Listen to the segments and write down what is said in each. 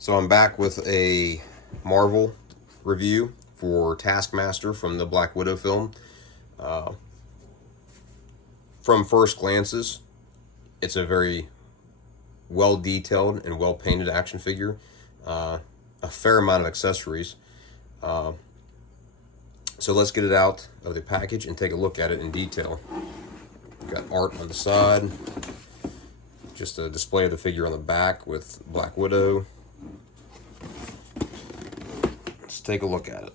So I'm back with a Marvel review for Taskmaster from the Black Widow film. From first glances, it's a very well detailed and well painted action figure. A fair amount of accessories. So let's get it out of the package and take a look at it in detail. We've got art on the side, just a display of the figure on the back with Black Widow. Let's take a look at it.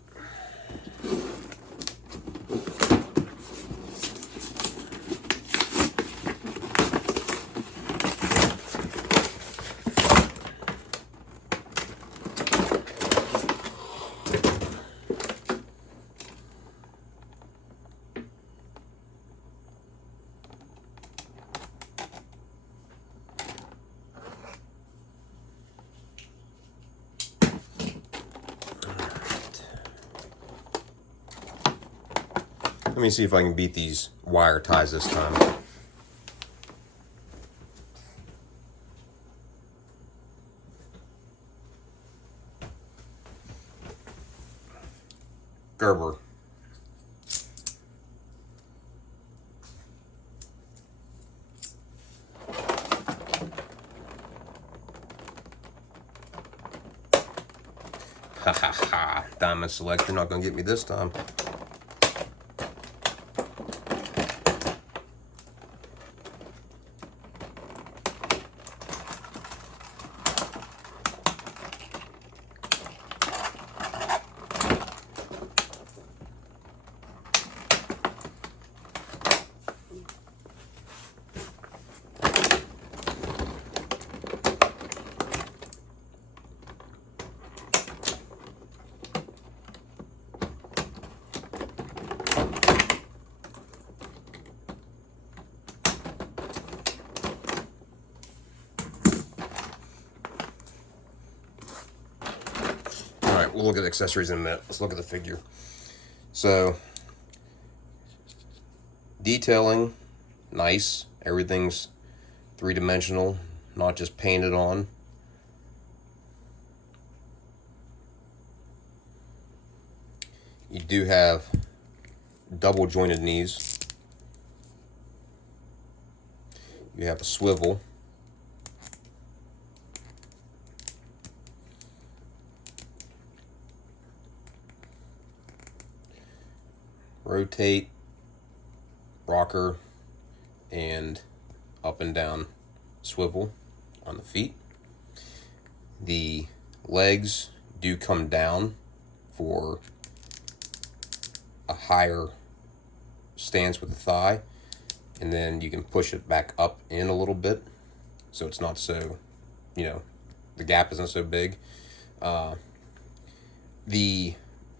Let me see if I can beat these wire ties this time. Gerber. Ha ha ha. Diamond Select, you're not going to get me this time. Alright, we'll look at the accessories in a minute. Let's look at the figure. So, detailing, nice. Everything's three-dimensional, not just painted on. You do have double jointed knees. You have a swivel. Rotate, rocker, and up and down swivel on the feet. The legs do come down for a higher stance with the thigh, and then you can push it back up in a little bit so it's not so, the gap isn't so big. The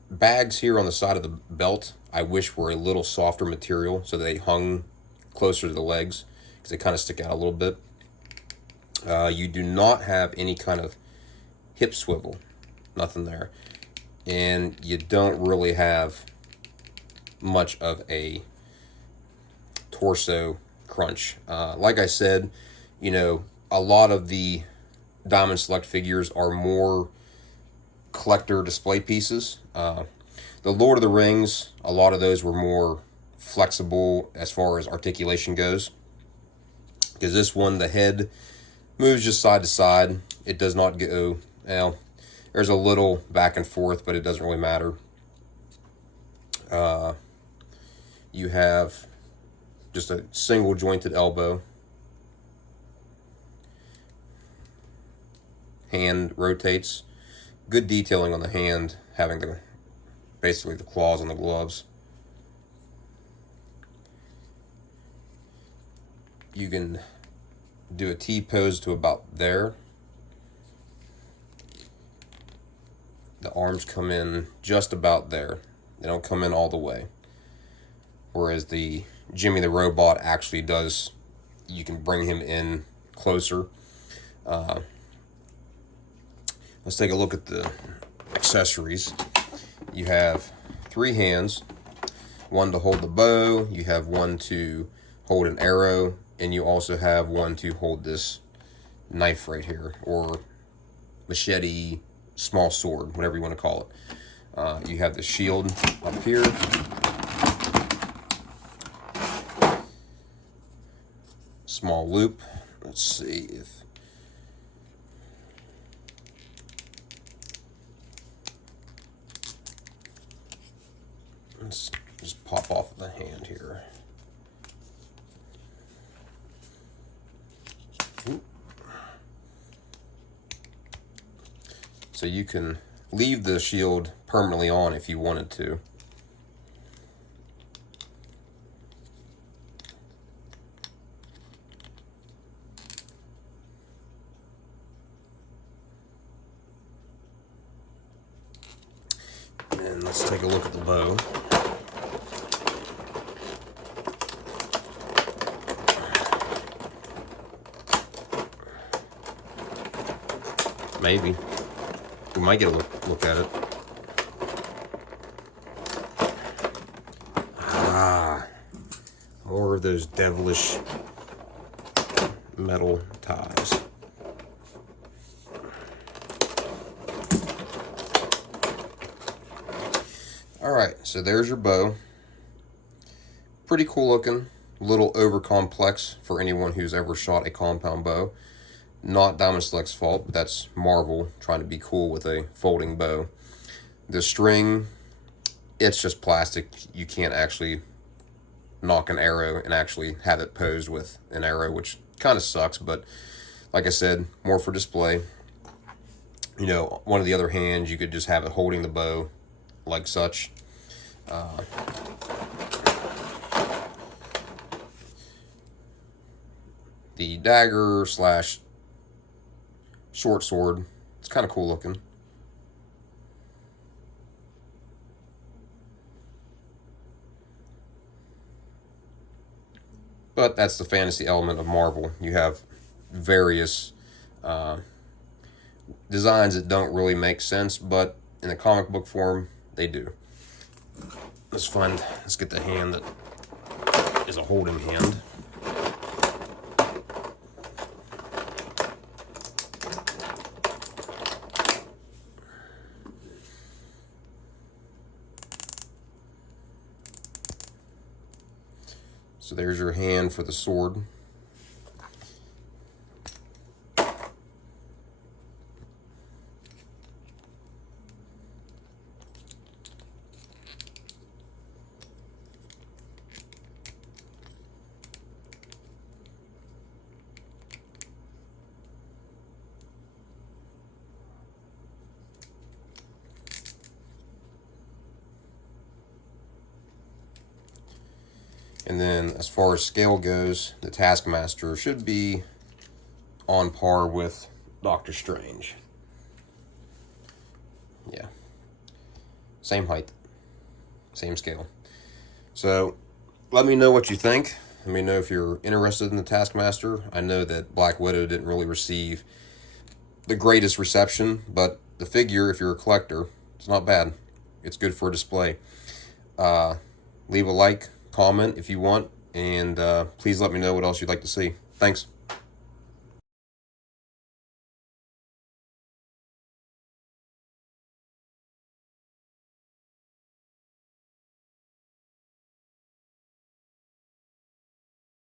bags here on the side of the belt I wish were a little softer material so they hung closer to the legs because they kind of stick out a little bit. You do not have any kind of hip swivel, nothing there, and you don't really have much of a torso crunch. Like I said, a lot of the Diamond Select figures are more collector display pieces. The Lord of the Rings, a lot of those were more flexible as far as articulation goes. Because this one, the head moves just side to side. It does not go, there's a little back and forth, but it doesn't really matter. You have just a single jointed elbow. Hand rotates. Good detailing on the hand, having basically the claws on the gloves. You can do a T-pose to about there. The arms come in just about there. They don't come in all the way. Whereas the Jimmy the Robot actually does, you can bring him in closer. Let's take a look at the accessories. You have 3 hands, one to hold the bow, you have one to hold an arrow, and you also have one to hold this knife right here, or machete, small sword, whatever you want to call it. You have the shield up here. Small loop. Let's see if let's just pop off the hand here. Ooh. So you can leave the shield permanently on if you wanted to. And let's take a look at the bow. Maybe. We might get a look at it. Ah, more of those devilish metal ties. Alright, so there's your bow. Pretty cool looking, a little over complex for anyone who's ever shot a compound bow. Not Diamond Select's fault, but that's Marvel trying to be cool with a folding bow. The string, it's just plastic. You can't actually knock an arrow and actually have it posed with an arrow, which kind of sucks, but like I said, more for display. You know, one of the other hands, you could just have it holding the bow like such. The dagger slash short sword, it's kind of cool looking. But that's the fantasy element of Marvel. You have various designs that don't really make sense, but in the comic book form, they do. Let's get the hand that is a holding hand. So there's your hand for the sword. And then as far as scale goes, the Taskmaster should be on par with Doctor Strange. Yeah. Same height. Same scale. So let me know what you think. Let me know if you're interested in the Taskmaster. I know that Black Widow didn't really receive the greatest reception, but the figure, if you're a collector, it's not bad. It's good for a display. Leave a like, comment if you want, and please let me know what else you'd like to see. Thanks.